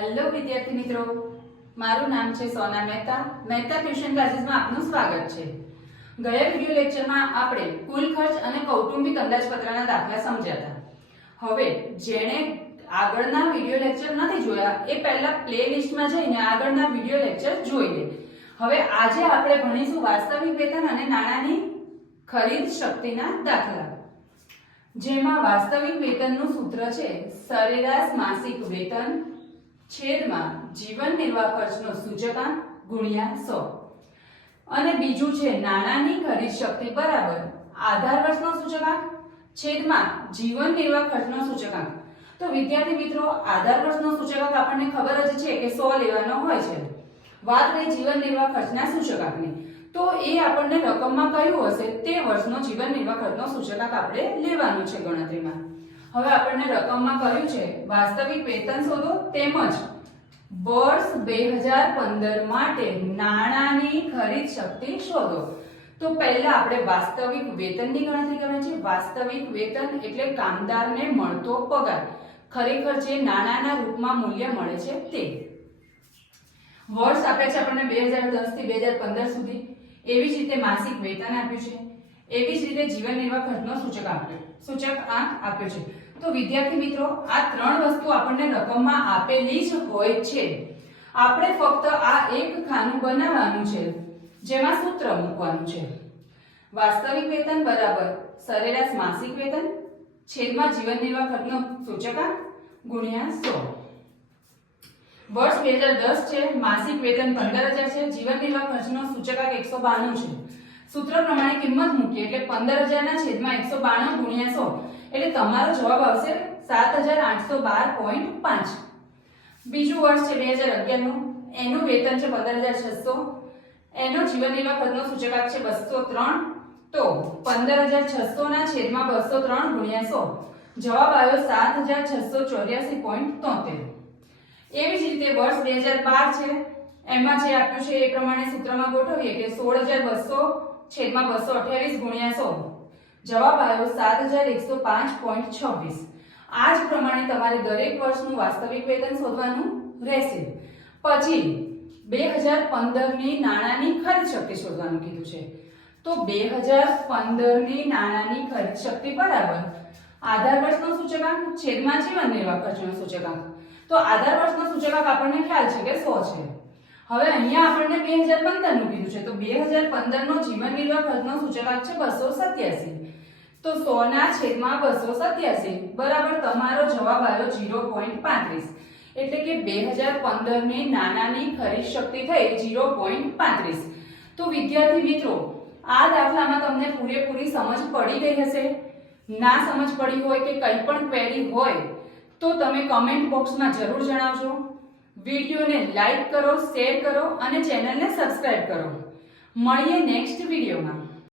Hello વિદ્યાર્થી મિત્રો, મારું નામ છે સોના મહેતા. મહેતા ટ્યુશન ક્લાસીસમાં આપનું સ્વાગત છે. ગયા વિડિયો લેક્ચરમાં આપણે કુલ ખર્ચ અને કૌટુંબિક અંદાજપત્રના દાખલા સમજ્યા હતા. હવે જેણે આગળના વિડિયો લેક્ચર નથી જોયા એ પહેલા પ્લેલિસ્ટમાં જઈને આગળના વિડિયો લેક્ચર જોઈ લે. હવે આજે આપણે ભણીશું વાસ્તવિક વેતન અને નાણાંની ખરીદ શક્તિના દાખલા. જેમાં વાસ્તવિક વેતનનું સૂત્ર છે સરેરાશ માસિક વેતન છેદમાં જીવન નિર્વાહ ખર્ચનો સૂચકાંક ગુણ્યા 100 અને બીજું છે નાણાંની ખરીદ શક્તિ બરાબર આધાર વર્ષનો સૂચકાંક છેદમાં જીવન નિર્વાહ ખર્ચનો સૂચકાંક. તો વિદ્યાર્થી મિત્રો, આધાર વર્ષનો સૂચકાંક આપણને ખબર જ છે કે 100 લેવાનો હોય છે. વાત રહી જીવન નિર્વાહ ખર્ચના સૂચકાંકની, તો એ આપણને રકમમાં કયું હશે તે વર્ષનો જીવન નિર્વાહ ખર્ચનો સૂચકાંક આપણે લેવાનું છે ગણતરીમાં. હવે આપણને રકમમાં કહ્યું છે વાસ્તવિક વેતન શોધો તેમજ વર્ષ 2015 માટે નાણાંની ખરીદ શક્તિ શોધો. તો પહેલા આપણે વાસ્તવિક વેતનની ગણતરી કરવાની છે. વાસ્તવિક વેતન એટલે કામદારને મળતો પગાર, ખરેખર જે નાણાંના રૂપમાં મૂલ્ય મળે છે તે. વર્ષ આપ્યા છે આપણને 2010 થી 2015 સુધી. એવી જ રીતે માસિક વેતન આપ્યું છે. એવી જ રીતે જીવન નિર્વાહ ખર્ચનો સૂચકાંક આપ્યો છે. તો વિદ્યાર્થી મિત્રો, આ ત્રણ વસ્તુ આપણને રકમમાં આપેલી જ હોય છે. આપણે ફક્ત આ એક ખાનું બનાવવાનું છે જેમાં સૂત્ર મૂકવાનું છે. વાસ્તવિક વેતન બરાબર સરેરાશ માસિક વેતન છેદમાં જીવન નિર્વાહ ખર્ચનો સૂચકાંક ગુણ્યા 100. વર્ષ 2010 છે, માસિક વેતન 15000 છે, જીવન નિર્વાહ ખર્ચનો સૂચકાંક 192 છે. સૂત્ર પ્રમાણે કિંમત મૂકીએ એટલે 15000 ના છેદમાં 192 ગુણ્યા 100 એટલે તમારો જવાબ આવશે 7812.5. બીજું વર્ષ છે 2011 નું, એનું વેતન છે 15600, એનો જીવન નિર્વાહ ખર્ચનો સૂચકાંક છે 203. તો 15600 ના છેદમાં 203 ગુણ્યા 100 જવાબ આવ્યો 7684.73. એવી જ રીતે વર્ષ 2012 છે, એમાં જે આપ્યું છે એ પ્રમાણે સૂત્રમાં ગોઠવીએ કે 16200 છેદમાં 228 ગુણ્યા 100 જવાબ આવ્યો 7105.26. આ જ પ્રમાણે તમારે દરેક વર્ષનું વાસ્તવિક વેતન શોધવાનું રહેશે. પછી 2015 ની નાણાંની ખરીદ શક્તિ શોધવાનું કીધું છે. તો 2015 ની નાણાંની ખરીદ શક્તિ બરાબર આધાર વર્ષનો સૂચકાંક છેદમાં જીવન નિર્વાહ ખર્ચનો સૂચકાંક. તો આધાર વર્ષનો સૂચકાંક આપણને ખ્યાલ છે કે 100 છે. હવે અહીંયા આપણને 2015 નું કીધું છે, તો 2015 નો જીવન નિર્વાહ ખર્ચનો સૂચકાંક છે 287. તો 100 ના છેદમાં 287 બરાબર તમારો જવાબ આવ્યો 0.35. એટલે કે 2015 ની નાણાંની ખરીદ શક્તિ થઈ 0.35. તો વિદ્યાર્થી મિત્રો, આ દાખલામાં તમને પૂરેપૂરી સમજ પડી ગઈ હશે. ના સમજ પડી હોય કે કંઈ પણ ક્વેરી હોય તો તમે કમેન્ટ બોક્સમાં જરૂર જણાવજો. વિડીયોને લાઈક કરો, શેર કરો અને ચેનલને સબસ્ક્રાઇબ કરો. મળીએ નેક્સ્ટ વિડીયોમાં.